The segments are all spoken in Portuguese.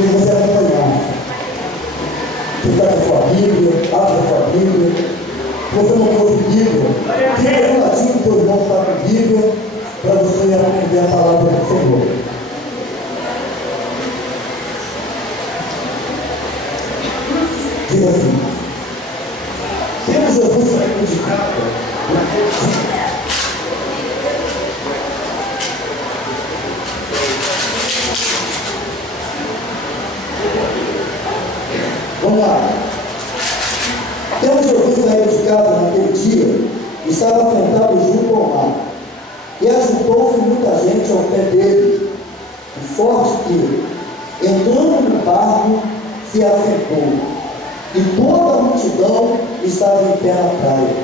Queria você acompanhar. Ficar com a sua Bíblia, abre a sua Bíblia. Se você não trouxe Bíblia, fica um ladinho do teu irmão que está com Bíblia, para você aprender a palavra do Senhor. Diga assim: temos Jesus sacrificado naquele dia. Vamos lá. Tendo Jesus saído de casa naquele dia, estava sentado junto ao mar, e ajuntou-se muita gente ao pé dele, de sorte que, entrando no barco, se assentou, e toda a multidão estava em pé na praia.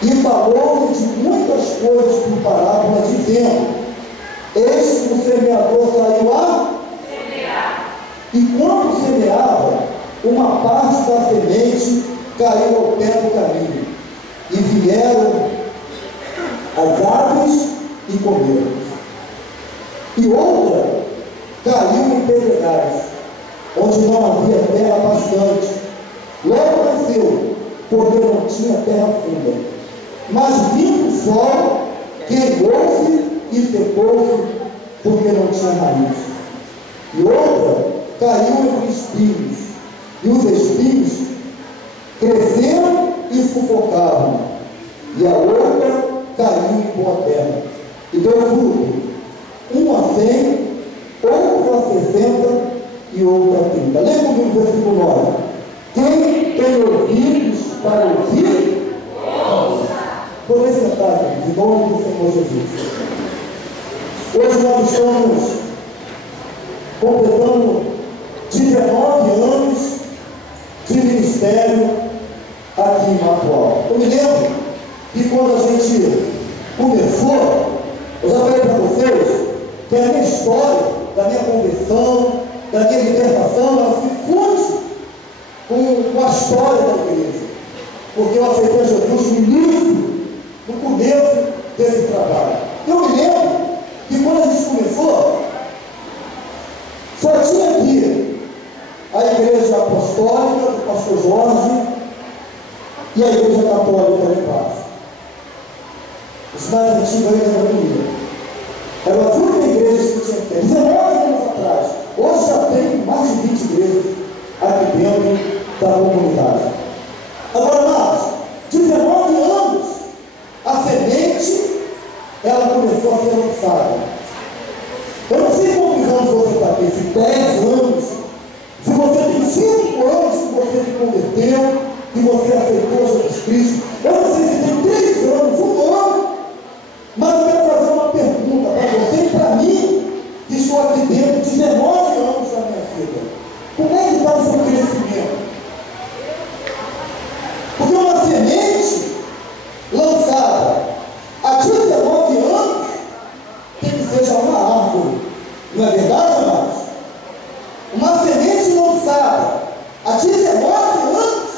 E falou-lhe de muitas coisas por parábola, dizendo: eis que o semeador saiu a semear. E quando semeava, uma parte da semente caiu ao pé do caminho, e vieram as aves e comeram. E outra caiu em pedregais, onde não havia terra bastante. Logo nasceu, porque não tinha terra funda. Mas vindo o sol, queimou-se e secou-se, porque não tinha raiz. E outra caiu entre espinhos, e os espinhos cresceram e sufocavam. E a outra caiu em boa terra, e deu fruto, um a 100, outro a 60 e outro a 30. Lê comigo o versículo 9. Quem tem ouvidos para ouvir, ouça. Podem sentar, gente, em nome do Senhor Jesus. Hoje nós estamos completando 19 anos de ministério aqui em Matual. Eu me lembro que quando a gente começou, eu já falei para vocês que a minha história, da minha conversão, da minha libertação, ela se funde com a história da igreja. Porque eu aceitei Jesus no início, no começo desse trabalho. Eu me lembro que quando a gente começou, só tinha aqui a igreja apostólica do pastor Jorge e a igreja católica lá embaixo. Os mais antigos ainda não iam. Eram as únicas igrejas que tinha 19 anos atrás. Hoje já tem mais de 20 igrejas aqui dentro da comunidade. Agora, mais 19 anos, a semente, ela começou a ser lançada. Eu não sei quantos anos você está aqui, se 10 anos, se você tem 5 anos que você se converteu, que você aceitou Jesus Cristo, eu não sei se tem 3 anos, 1 ano, mas eu quero fazer uma pergunta para você e para mim, que estou aqui dentro, 19 anos da minha vida. Como é que está o seu crescimento? Porque uma semente lançada há 19 anos tem que ser já uma árvore. Não é verdade, amados? Uma semente lançada há 19 anos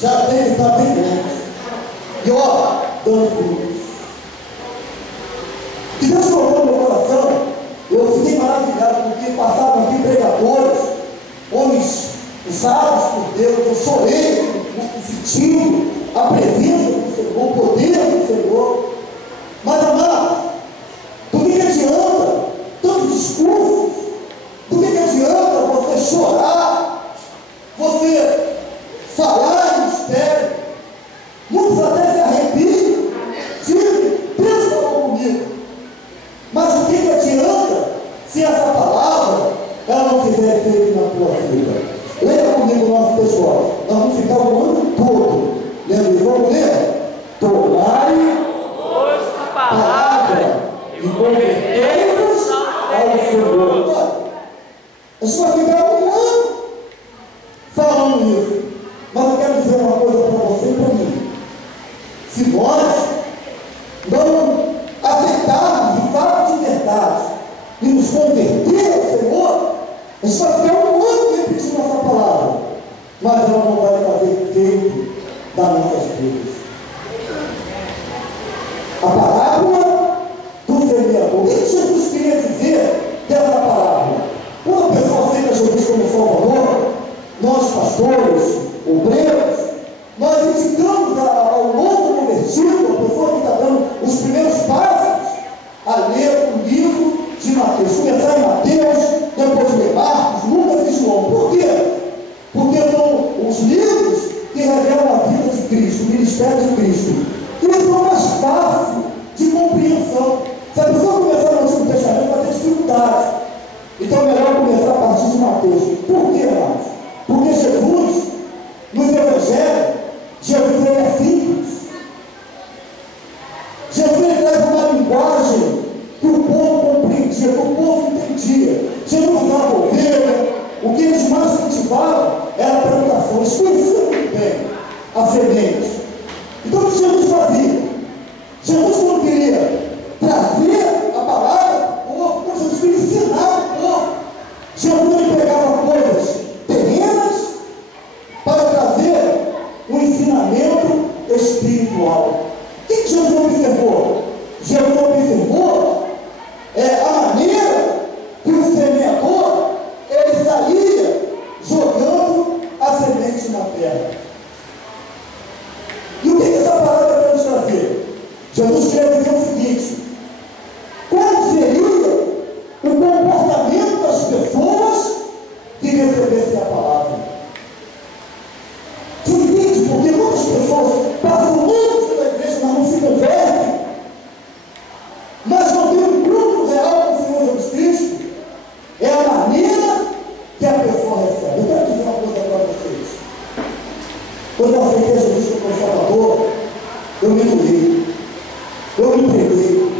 já tem que estar bem grande. E ó, dando frutos. Que Deus colocou no meu coração, eu fiquei maravilhado, porque passaram aqui pregadores, homens usados por Deus. Eu chorei, sentindo a presença do Senhor, o poder do Senhor. Mas, amado, do que adianta tantos discursos? Do que adianta você chorar, você falar em mistério? Muitos até se arrepiam, dizem: Deus falou comigo. Mas o que adianta se essa palavra ela não fizer efeito na tua vida? Leia comigo o nosso pessoal. Nós vamos ficar o ano todo lendo isso. Vamos ler? Tomai a palavra e convertei-vos ao Senhor. A gente vai ficar um ano falando isso. Mas eu quero dizer uma coisa para você e para mim. Se nós não aceitarmos de fato de verdade e nos converter ao Senhor, a gente vai ficar um ano repetindo essa palavra, mas ela não vai fazer efeito das nossas vidas. A parábola do semeador. O que Jesus queria dizer dessa parábola? O entendia, que o povo entendia. Jesus usava ovelha, o que eles mais cultivavam era a plantação. Eles conheciam muito bem a semente. Então o que Jesus fazia? Jesus, quando queria trazer a palavra para o povo, então Jesus queria ensinar o povo. Jesus, ele pegava coisas terrenas para trazer um ensinamento espiritual. O que Jesus observou? Jesus observou a maneira que o semeador ele saía jogando a semente na terra. E o que essa palavra vai nos trazer? Jesus queria dizer o seguinte: qual seria o comportamento das pessoas que recebessem a palavra? Você entende? Porque muitas pessoas passam muito pela igreja, mas não se convertem, mas não tem um encontro real com o Senhor Jesus Cristo. É a maneira que a pessoa recebe. Eu quero dizer uma coisa para vocês. Quando eu aceitei Jesus como Salvador, eu me doei, eu me entreguei,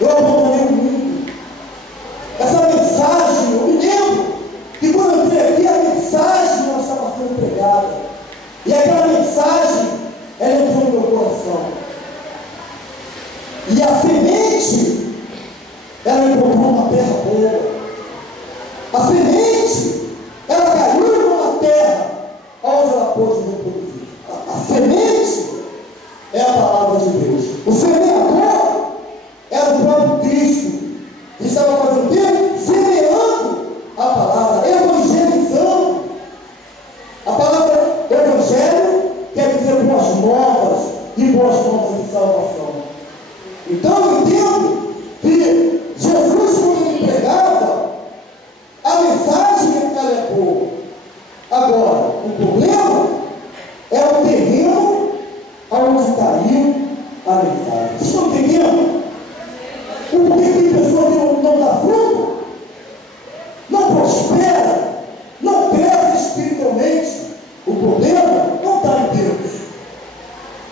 eu abandonei o mundo. Essa mensagem, eu me lembro que quando eu entrei aqui, a mensagem não estava sendo pregada. E aquela mensagem, ela entrou no meu coração. E a semente, ela encontrou uma terra boa. A semente, ela caiu numa terra onde ela pôde reproduzir. A semente é a palavra de Deus. O semeador era o próprio Cristo, que estava fazendo o quê? Semeando a palavra, evangelizando. A palavra evangelho quer dizer boas novas e boas novas de salvação. Então eu entendo que Jesus, quando ele pregava, a mensagem ela é boa. Agora, o problema é o terreno onde caiu a mensagem. Vocês estão entendendo? Por que tem pessoa que não dá fruto, não prospera, não cresce espiritualmente? O problema não está em Deus.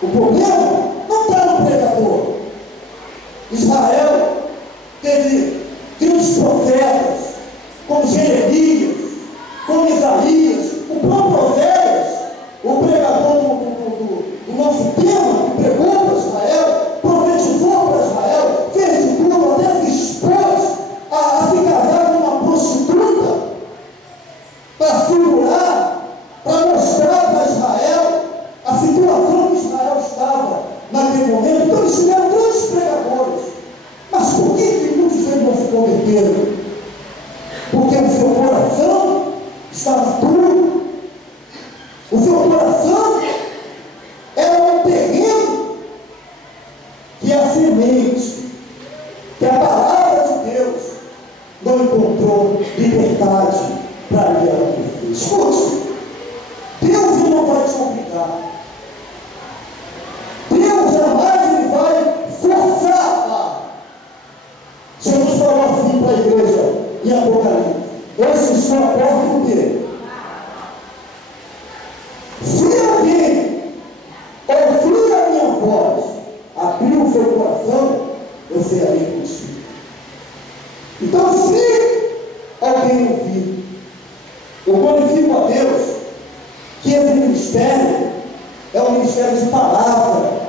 O problema não está no pregador. Israel teve os profetas, como Jeremias, como Isaías, o próprio Oséias, o pregador do nosso tema, que pregou para Israel, profetizou para Israel, fez de tudo, até se expôs a se casar com uma prostituta, para segurar, para mostrar para Israel a situação que Israel estava naquele momento. Então eles tiveram grandes pregadores. Mas por que muitos deles não se converteram? Porque o seu coração estava duro. O seu coração era um terreno que a semente, que a palavra de Deus não encontrou liberdade para lhe acontecer. Escute, Deus não vai te obrigar. Deus jamais ele vai forçar. Jesus falou assim para a igreja em Apocalipse: esse estou à porta do quê? Se alguém ouvir a minha voz, abrir o seu coração, eu serei contigo. Então, se alguém ouvir, eu glorifico a Deus que esse ministério é um ministério de palavra.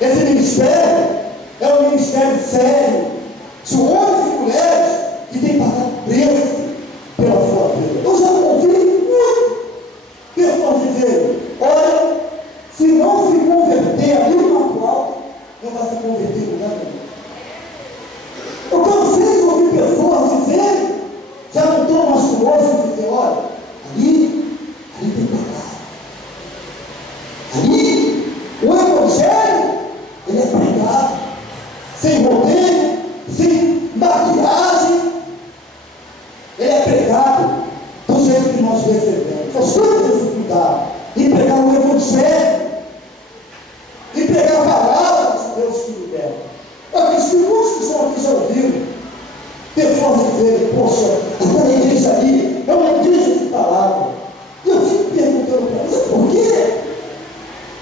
Esse ministério é um ministério sério, de homens e mulheres que têm pagado preço pela sua vida. Eu já ouvi muito pessoas dizerem: olha, se não se converter ali no atual, não vai se converter em lugar nenhum. Eu cansei de ouvir pessoas dizerem, já não estou mais conosco, dizer: olha, ali tem pecado. Ali, o Evangelho, ele é pregado, sem rodeio, sem maquiagem. Ele é pregado do jeito que nós recebemos. Nós temos esse cuidado em pregar o Evangelho, em pregar a palavra de Deus que liberta. Eu disse que muitos que estão aqui já ouviram pessoas dizerem: poxa, aquela igreja ali é uma igreja de palavra. E eu fico perguntando para eles: por quê?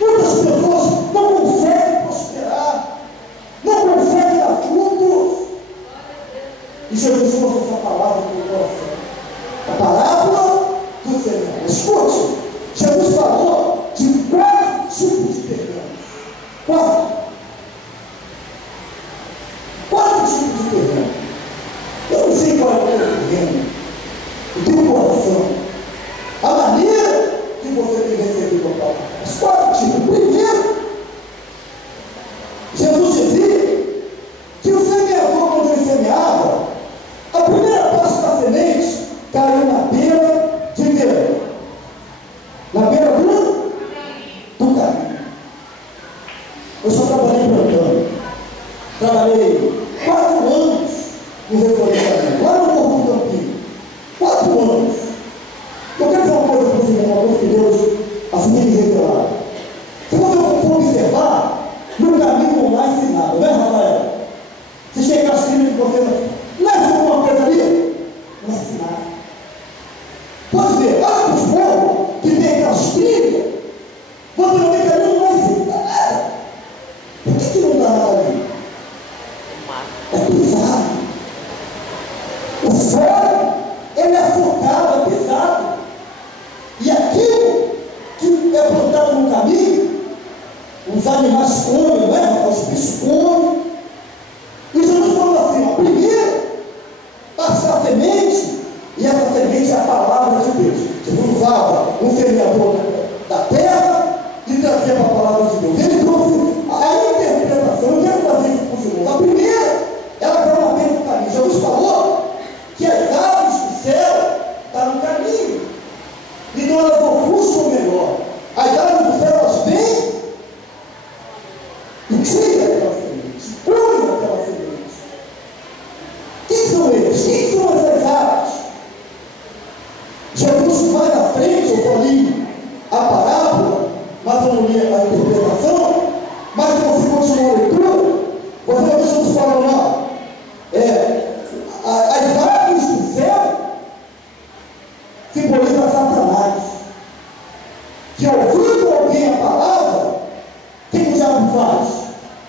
Muitas pessoas não conseguem prosperar, não conseguem dar frutos. Jesus trouxe essa palavra para o coração. A parábola do semeador. Escute, Jesus falou de 4 tipos de terrenos. 4 tipos de terreno. Eu não sei qual é o teu terreno, o teu coração, a maneira que você tem recebido a palavra. Os 4 tipos. Primeiro, Jesus dizia que o semeador, quando ele semeava, a primeira parte da semente caiu na beira de quê? Na beira do caminho. Eu só trabalhei plantando. Trabalhei 4 anos no reflorestamento, lá no Morro do Campinho. 4 anos. Eu quero dizer uma coisa para você, uma coisa que Deus assim me revelar. Se você for observar, no caminho não nasce nada, não é, Rafael? Se chegar às trilhas de você, nasce alguma coisa ali? Não nasce nada. Pode ver, olha para os morros que tem aquelas trilhas, você não vê que ali não nasce nada. Por que não dá nada ali? É pesado. O solo, ele é focado, é pesado. E aquilo que é plantado no caminho, os animais comem, não é? Os bichos comem. E Jesus falou assim, ó, primeiro, passa a semente, e essa semente é a palavra de Deus. Jesus usava um semeador da terra e trazia para a palavra de Deus. Ele trouxe a interpretação. Eu quero fazer isso com os irmãos. A primeira, ela está na beira do caminho. Jesus falou que as aves do céu estão no caminho. Então elas ofuscam melhor. As aves do céu, elas vêm e tiram aquela semente, comem aquela semente. Quem são eles? Quem são essas aves? Jesus mais à frente, eu falei a parábola, mas eu não li a interpretação, mas se você continuar a leitura, você vai ver Jesus falando lá, as aves do céu simbolizam Satanás, que ouvindo alguém a palavra, o que o diabo faz?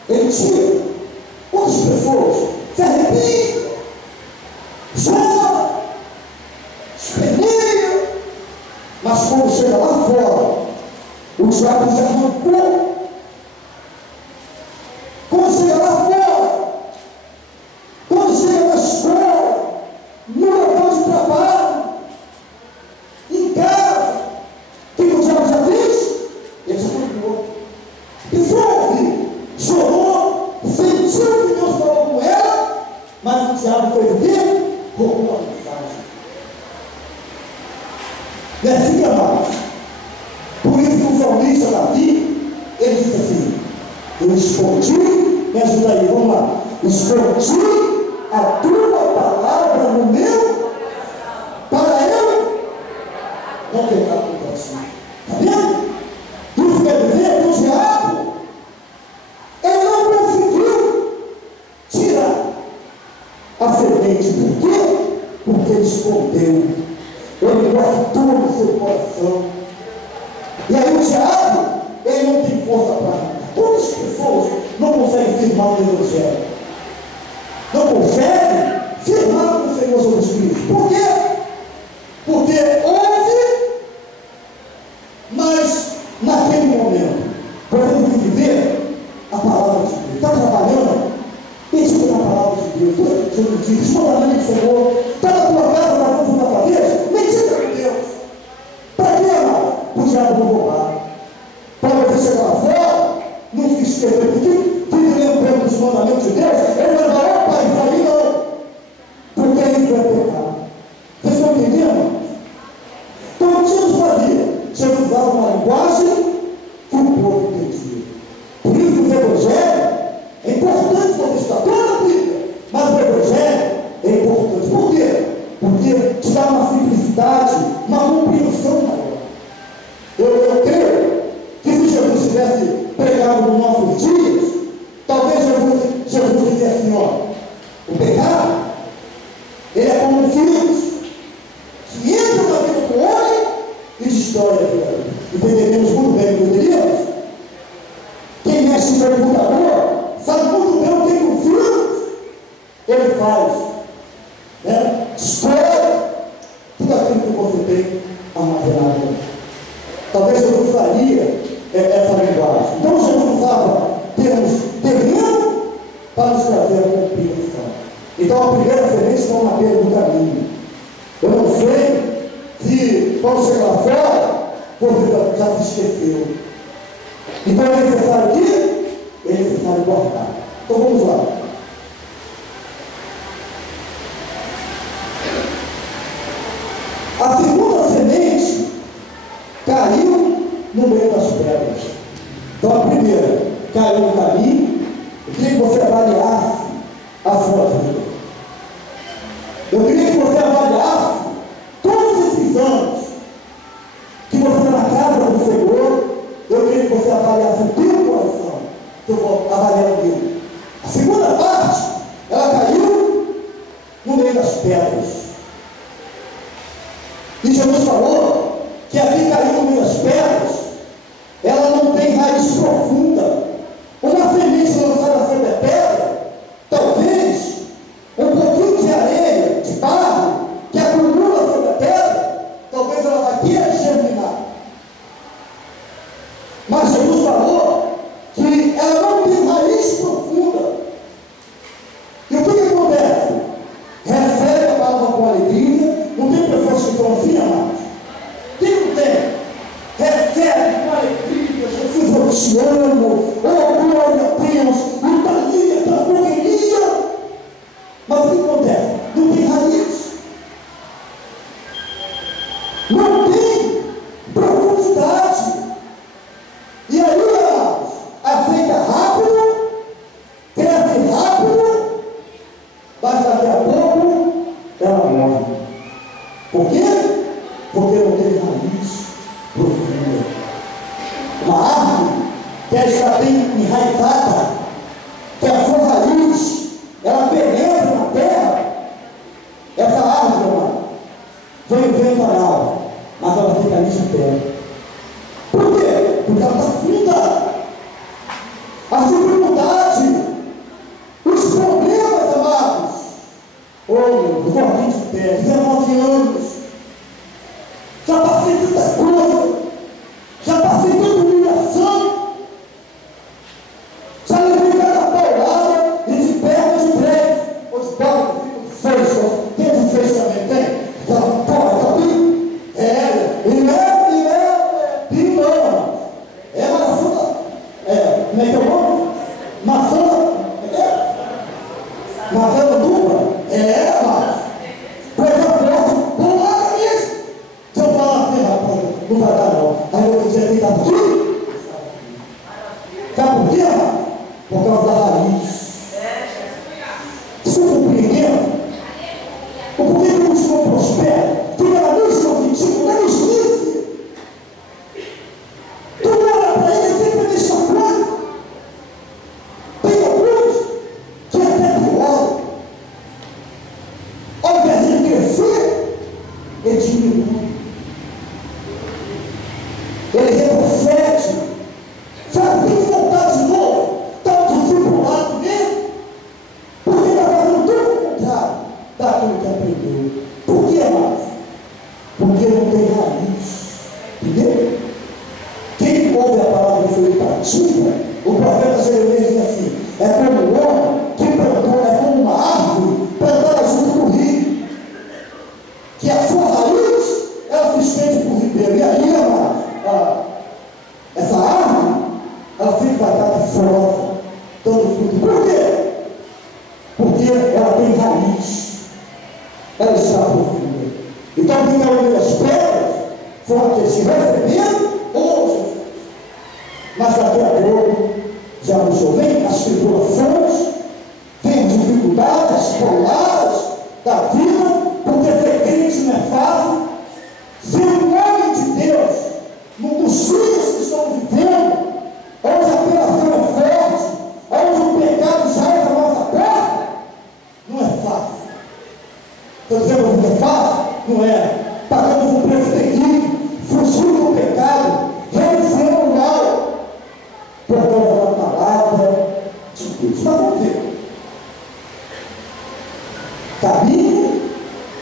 Ele tira. Quantas pessoas se arrepiam, chora, esperneia, mas quando chega lá fora, o diabo já arrancou. Quando chega lá fora, quando chega na escola, no local de trabalho, em casa, o que o diabo já fez? Ele já arrancou. Resolve, chorou, sentiu que Deus falou com ela, mas o diabo fez o quê? Roubou a mensagem. E assim, amados, por isso que o salmista Davi, ele disse assim, eu escondi, me ajuda aí, vamos lá, escondi a tua palavra no meu, para eu não pecar contra ti. Está vendo? Isso quer dizer que o diabo, ele não conseguiu tirar a semente. Por quê? Porque ele escondeu. Ele guardou no seu coração. E aí o diabo, ele não tem força para arrancar. Quantas pessoas não conseguem firmar no Evangelho? Não conseguem firmar no Senhor Jesus Cristo. Por quê? Porque ouve, mas naquele momento você tem que viver a palavra de Deus. Está trabalhando? Medita na palavra de Deus. Jesus diz, mandamento do Senhor. Está na tua casa, na casa da família? Medita em Deus. Para quê, amado? O diabo não roubar. Para você chegar lá fora, não se esquecer de que fique lembrando dos mandamentos de Deus. Ele vai falar, opa, isso aí não. Porque isso é pecado. Vocês estão entendendo? Então o que Jesus fazia? Jesus usava uma linguagem que o povo entendia. Por isso que o Evangelho é importante você estudar toda a Bíblia, mas o Evangelho é importante. Por quê? Porque te dá uma simplicidade, uma compreensão maior. Eu creio que se Jesus tivesse pregado nos nossos dias, talvez Jesus dizia assim, ó, o pecado, ele é como um vírus que entra na vida do homem e destrói a vida. Entendemos muito bem, não entendemos? Quem mexe no computador sabe muito bem o que o vírus ele faz. Então a primeira semente está na beira do caminho. Eu não sei se quando chegar lá fora, você já se esqueceu. Então é necessário o quê? É necessário guardar. Então vamos lá. A segunda semente caiu no meio das pedras. Então a primeira caiu no caminho. Eu queria que você avaliasse a sua vida. Eu queria que você avaliasse todos esses anos que você está na casa do Senhor. Eu queria que você avaliasse o teu coração, que eu vou avaliar o meu. A segunda parte, ela caiu no meio das pedras. E Jesus falou que aqui caiu no meio das pedras, ela não tem raiz profunda. Uma semente lançada sobre a pedra, talvez um pouquinho de areia, de barro, que acumula sobre a pedra, talvez ela vai querer germinar. Mas Jesus falou que ela não tem raiz profunda. E o que acontece? Recebe a palavra com alegria. Não tem pessoas que estão assim, amados? Quem não tem? Recebe com alegria. Jesus, eu te amo. Oh, glória a Deus. E está ali, está correria. Mas o que acontece? Não tem raiz. Não tem profundidade. E aí, amados, aceita rápido, cresce rápido, mas daqui a pouco ela morre. Por quê? Porque não tem raiz profunda. Uma árvore que está bem enraizada, que a sua raiz, ela penetra na terra. Essa árvore, amado, vem o vendaval, mas ela fica ali de pé. Por quê? Porque ela está funda. As dificuldades, os problemas, amados. Oh, meu Deus, eu de pé, 19 anos. Já passei tanta coisa. Já passei tanta humilhação. Já levei cada paulada e de perna de três. Ou de bola, de fecho. Quem de fecho também tem? Já porra, tá bem? É maçã. Como é que é o nome? Maçã. Maçã dupla. Mas coisa forte. Vamos lá, mesmo. Se eu falar assim, rapaz, não vai dar não. Aí eu vou dizer que está aqui. Sabe por quê, rapaz? Por causa da raiz. Você compreendendo? O porquê que o Senhor prospera? Fica na mesma mentira, na mesmice. Tu olha para ele sempre a mesma coisa. Tem alguns que até pior. Ao invés de crescer, ele diminui. Ele retrocede. Sabe, tem que voltar de novo. Está discipulado mesmo. Porque está fazendo tudo o contrário daquilo que aprendeu. Por que, mais? Porque não tem raiz. Entendeu? Quem ouve a palavra e foi pratica, o profeta Jeremias diz assim: é como um homem que plantou, é como uma árvore plantada junto do rio, que a sua raiz, ela se estende por ribeiro. E aí, essa árvore, ela sempre vai estar frosa, dando fruto. Por quê? Porque ela tem raiz, ela está profunda. Então, quem caiu nas pedras foram aqueles que receberam ou Jesus. Mas daqui a pouco já não vem as tribulações, vem dificuldades, as pauladas da vida, porque ser crente não é fácil. Ser um homem de Deus, num dos dias que estão vivendo, onde a apelação é forte, onde o pecado já é a nossa porta, não é fácil. Estou dizendo que é fácil? Não é. Pagamos um preço terrível, fugindo do pecado, renunciando ao mal, por causa da palavra de Deus. Mas vamos ver. Caminho,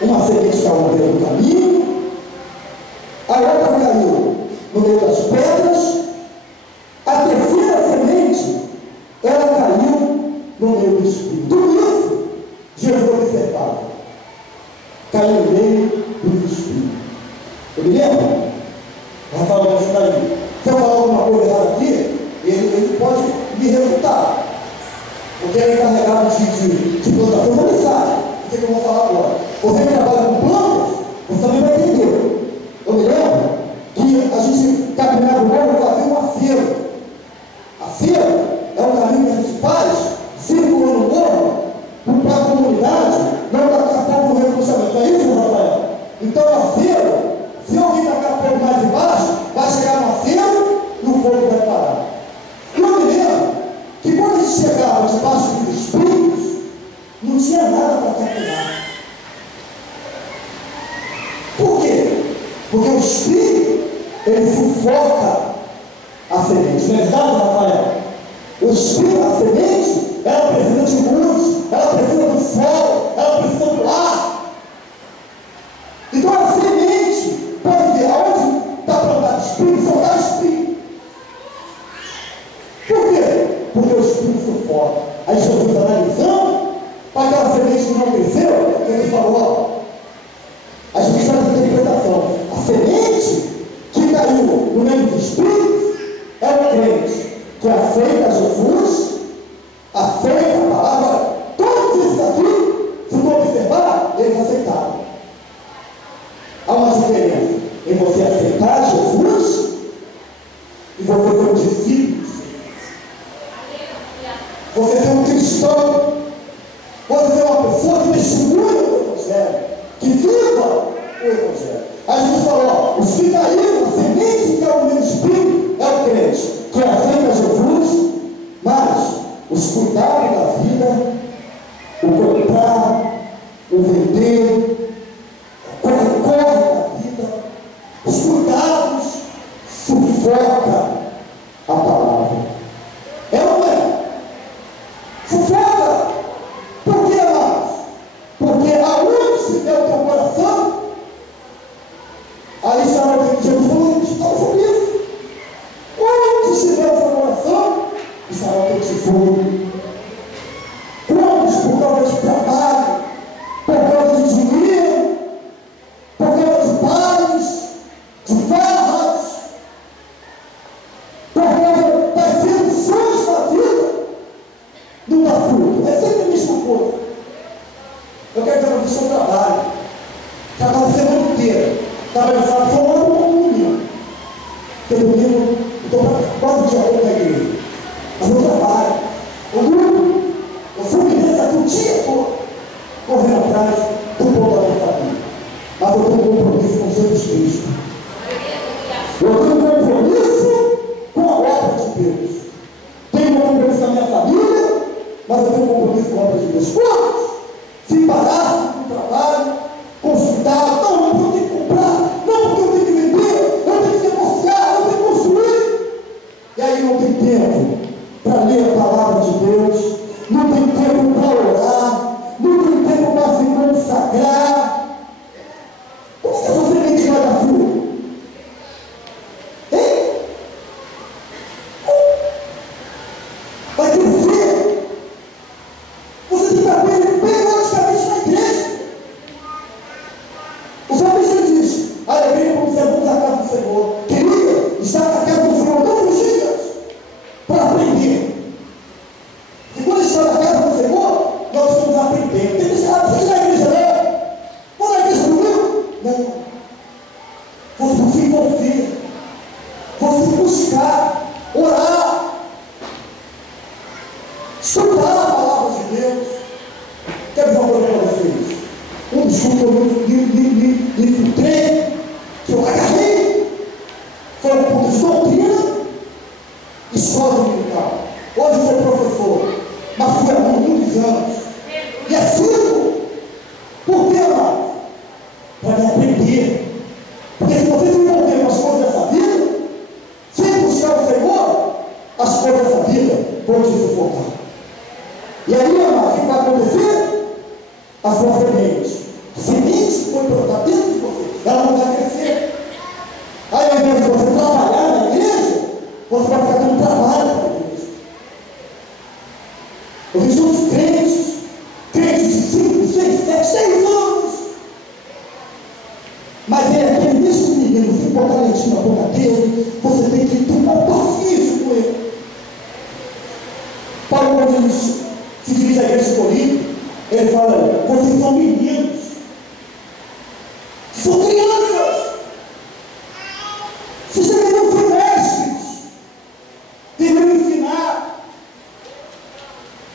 uma semente caiu no meio do caminho, a outra caiu no meio das pedras, a terceira semente, ela caiu no meio do Espírito. Tudo isso, Jesus observava. Caiu no meio dos espíritos. Eu me lembro? Rafael Gomes está aí. Se eu falar alguma coisa errada aqui, ele pode me refutar. Porque ele é encarregado de plantação, mas ele sabe o que eu vou falar agora. Você que trabalha com plantas, você também vai entender. Eu me lembro que a gente caminhava no morro e fazia uma feira. A feira é um caminho que a gente faz, circulando o morro, para a comunidade não tacar fogo no refluxamento. É isso, Rafael? Então a feira, se alguém tacar fogo mais embaixo, vai chegar na feira e o fogo vai parar. Eu me lembro que quando a gente chegava debaixo dos espíritos, não tinha nada para calcular. Por quê? Porque o espírito, ele sufoca a semente. Não é verdade, Rafael? O espírito, a semente, ela precisa de luz, ela precisa do sol, ela precisa do ar. Então a semente, pode ver aonde está plantado espírito, só dá espírito. Por quê? Porque o espírito sufoca. Aí Jesus analisando, para aquela semente que não cresceu, ele falou, ó, a gente precisa de interpretação. A semente que caiu no meio dos espíritos é o crente que aceita Jesus, aceita a palavra. Todos esses aqui, se tu observar, eles aceitaram. Há uma diferença em você aceitar Jesus e você ser um discípulo. Você ser um cristão, você ser uma pessoa que testemunha o Evangelho, que viva o Evangelho. A gente falou, ó, os que caíram, a semente que caiu no meio do espírito é o crente que aceita Jesus, mas os cuidados da vida, o comprar, o vender, o corre da vida, os cuidados sufoca a palavra. É ou não é? Sufoca. Por que, amados? Porque aonde estiver o teu coração, aí está o que Jesus falou, está sobre isso. Onde estiver o seu coração, estará o teu tesouro. Quantos, por causa de trabalho, por causa de dinheiro, por causa de pais, de farras, por causa das seduções da vida, não dá fruto. É sempre a mesma coisa. Eu quero dizer para você um trabalho a semana inteira. Trabalho sábado, só manda um domingo. Porque domingo, eu estou quase o dia todo na igreja. Mas eu trabalho. O grupo, eu fui nesse aqui o dia todo, correndo atrás do povo da minha família. Mas eu tenho um compromisso com Jesus Cristo. Eu tenho um compromisso com a obra de Deus. Tenho um compromisso com a minha família, mas eu tenho um compromisso com a obra de Deus. Quantos se parassem do trabalho, consultar, não, porque eu tenho que comprar, não, porque eu tenho que vender, eu tenho que negociar, eu tenho que construir. E aí não tem tempo para ler a palavra de Deus, não tem tempo para orar, não tem tempo para se consagrar. Como é que essa semente vai dar fruto? Hein? Vai crescer. Você tem que estar periodicamente na igreja. O salmista diz: alegria como servamos a casa do Senhor. Queria estar na casa do Senhor todos os dias para aprender. E quando estamos na casa do Senhor, nós estamos aprendendo. Tem que estar na igreja, não? Vou na igreja comigo? Não. Você se envolver, você buscar, orar, estudar a palavra de Deus. Quero dizer uma coisa para vocês. Um discurso que eu me filtrei, que eu agarrei, foi um ponto de doutrina, escola dominical. Hoje eu sou professor, mas fui há muitos anos. E é sigo. Por quê, amado? Para me aprender. Porque se você se envolver com as coisas dessa vida, sem buscar o Senhor, as coisas dessa vida vão te sufocar. E aí, amado, o que vai acontecer? A sua semente. A semente que foi plantada dentro de você, ela não vai crescer. Aí, ao invés de você trabalhar na igreja, você vai ficar dando trabalho para a igreja. Eu vejo uns crentes de 5, 6, 7 17, 10 anos. Mas é aquele mesmo menino, você botar leitinho na boca dele, você tem que ter uma paciência com ele. Paulo, quando ele se dirige à igreja de Corinto, ele fala: vocês são meninos, são crianças, vocês deveriam ser mestres, deveriam ensinar,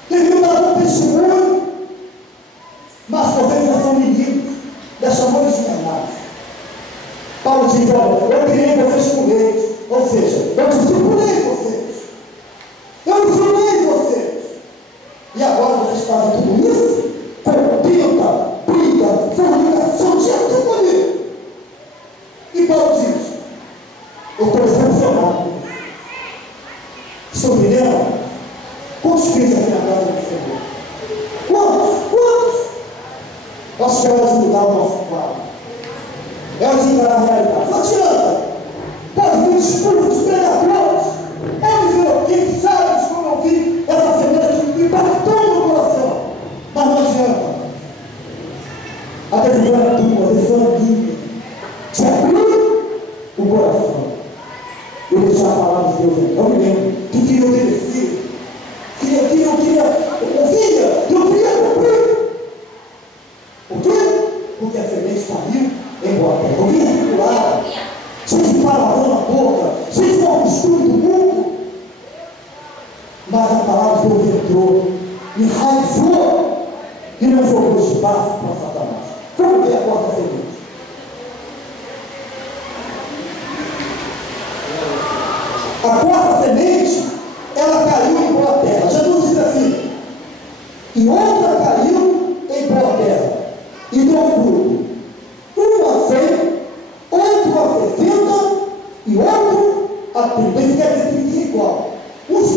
deveriam dar um testemunho, mas vocês já são meninos, deixa-vos enganar. Paulo diz: olha, eu criei vocês com leite, ou seja, eu discipulei vocês, eu ensinei vocês, e agora vocês fazem tudo isso? Contenda, briga, fornicação, tinha tudo ali. E Paulo diz: eu estou decepcionado. Estão entendendo? Quantos crentes aqui na casa do Senhor? Quantos? Nós queremos mudar o nosso quadro. É o de encarar a realidade. Não adianta. Pode vir discursos, pregadores. Quem sabe como eu vi essa semana que impactou no coração. Mas não adianta. A decisão é tua, a decisão é minha. De abrir o coração e deixar a palavra de Deus. Eu me lembro que queria obedecer, queria ouvir, eu queria cumprir. Por quê? Porque a semente caiu em boa terra. Eu vinha articulado, cheio de palavrão na boca, cheio de mau costume do mundo. Mas a palavra de Deus entrou, enraizou e não jogou espaço para Satanás. Vamos ver a quarta semente. A quarta semente, ela caiu em boa terra. Jesus disse assim: e outra caiu em boa terra e deu fruto, um a 100, outro a 60 e outro a 30. Isso quer dizer que é igual. Os